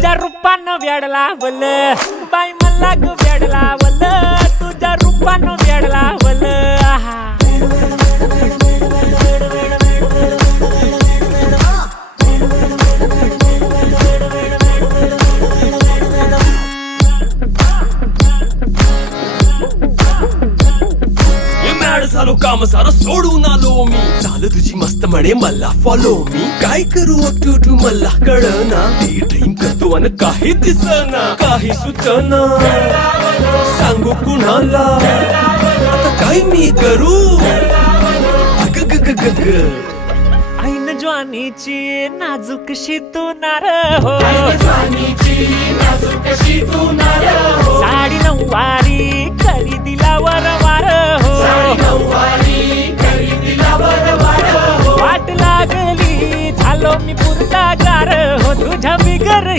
तुझ्या रूपानं वेड लावलं बाई मला ग वेड लावलं तुझ्या रूपानं वेड लावलं झालो काम सारं सोडून आलो मी चाल तुझी मस्त म्हणे मला फॉलो मी काय करू अटू मला कळना ते ड्रीम करतो आणि काही दिसना काही सुचना सांगू कुणाला आता काय मी करू ऐन ज्वानीची नाजूकशी तू नार हो साडी नऊवारी करी दिला वरवार हो वाट लागली झालो मी पुरता गार हो तुझ्या बिगर